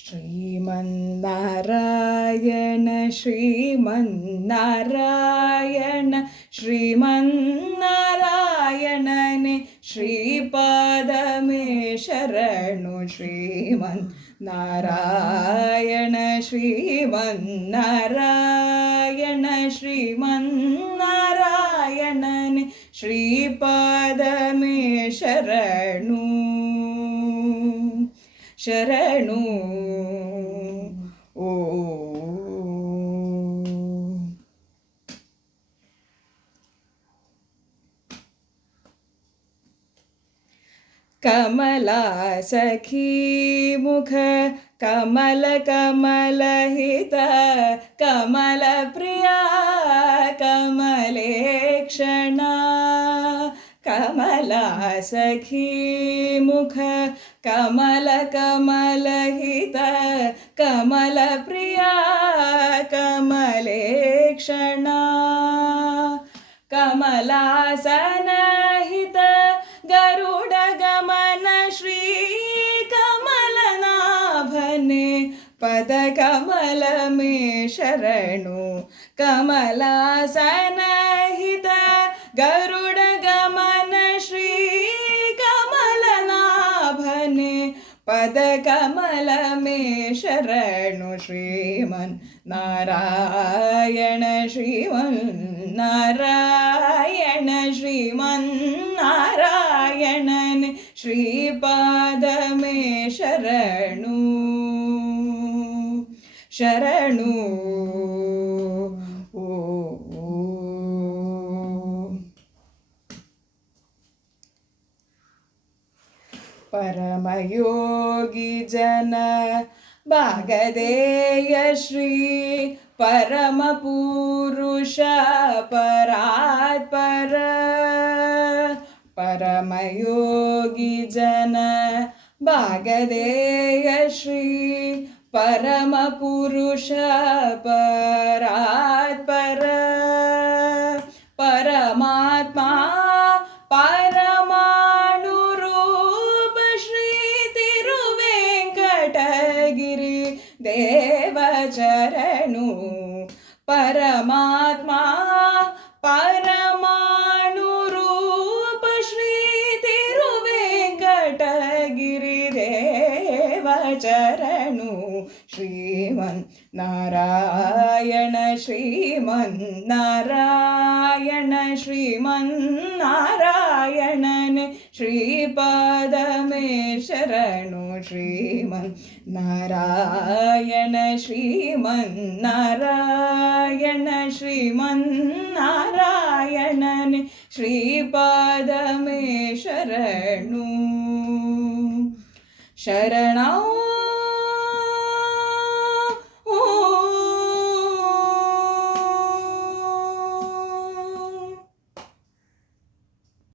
श्रीमन्नारायण श्रीमन्नारायण श्रीमन्नारायणने श्रीपादमे शरणु श्रीमन्नारायण श्रीमन्नारायण श्रीमन्नारायणने श्रीपादमे शरणु ಶರಣು ಓ ಕಮಲಾ ಸಖಿ ಮುಖ ಕಮಲ ಕಮಲ ಹಿತ ಕಮಲ ಪ್ರಿಯ ಕಮಲೇಕ್ಷಣ ಕಮಲಾ ಸಖಿ ಮುಖ ಕಮಲ ಕಮಲ ಹಿತ ಕಮಲ ಪ್ರಿಯ ಕಮಲೇಕ್ಷಣ ಕಮಲಾಸನ ಹಿತ ಗರುಡ ಗಮನ ಶ್ರೀ ಕಮಲನಾಭನೆ ಪದ ಕಮಲ ಮೇ ಶರಣು ಕಮಲಾಸನ ಹಿತ ಗರುಡ ಗಮನ ಶ್ರೀ ಕಮಲನಾಭನೆ ಪದ ಕಮಲ ಮೇ ಶರಣು ಶ್ರೀಮನ್ ನಾರಾಯಣ ಶ್ರೀಮನ್ ನಾರಾಯಣ ಶ್ರೀಮನ್ ನಾರಾಯಣನೆ ಶ್ರೀಪಾದ ಮೇ ಶರಣು ಶರಣು ಓ ಪರಮಯೋಗಿ ಜನ ಭಾಗದೇಯ ಶ್ರೀ ಪರಮ ಪುರುಷ ಪರಾತ್ಪರ ಪರಮಯೋಗಿ ಜನ ಭಾಗದೇಯ ಶ್ರೀ ಪರಮ ಪುರುಷ ಪರಾತ್ಪರ ಪರಮಾತ್ಮ ಪರಮಾಣು ರೂಪ ಶ್ರೀ ತಿರುವೆಂಕಟಗಿರಿ ದೇವಚರಣು ಪರಮಾತ್ಮ ಪರಮಾಣು ರೂಪ ಶ್ರೀ ತಿರುವೆಂಕಟಗಿರಿ ದೇವಚರಣು ಶ್ರೀಮನ್ ನಾರಾಯಣ ಶ್ರೀಮನ್ ನಾರಾಯಣ ಶ್ರೀಮನ್ ನಾರಾಯಣನೆ ಶ್ರೀಪಾದ ಮೇ ಶರಣು ಶ್ರೀಮನ್ ನಾರಾಯಣ ಶ್ರೀಮನ್ ನಾರಾಯಣ ಶ್ರೀಮನ್ ನಾರಾಯಣನೆ ಶ್ರೀಪಾದ ಮೇ ಶರಣು ಶರಣೌ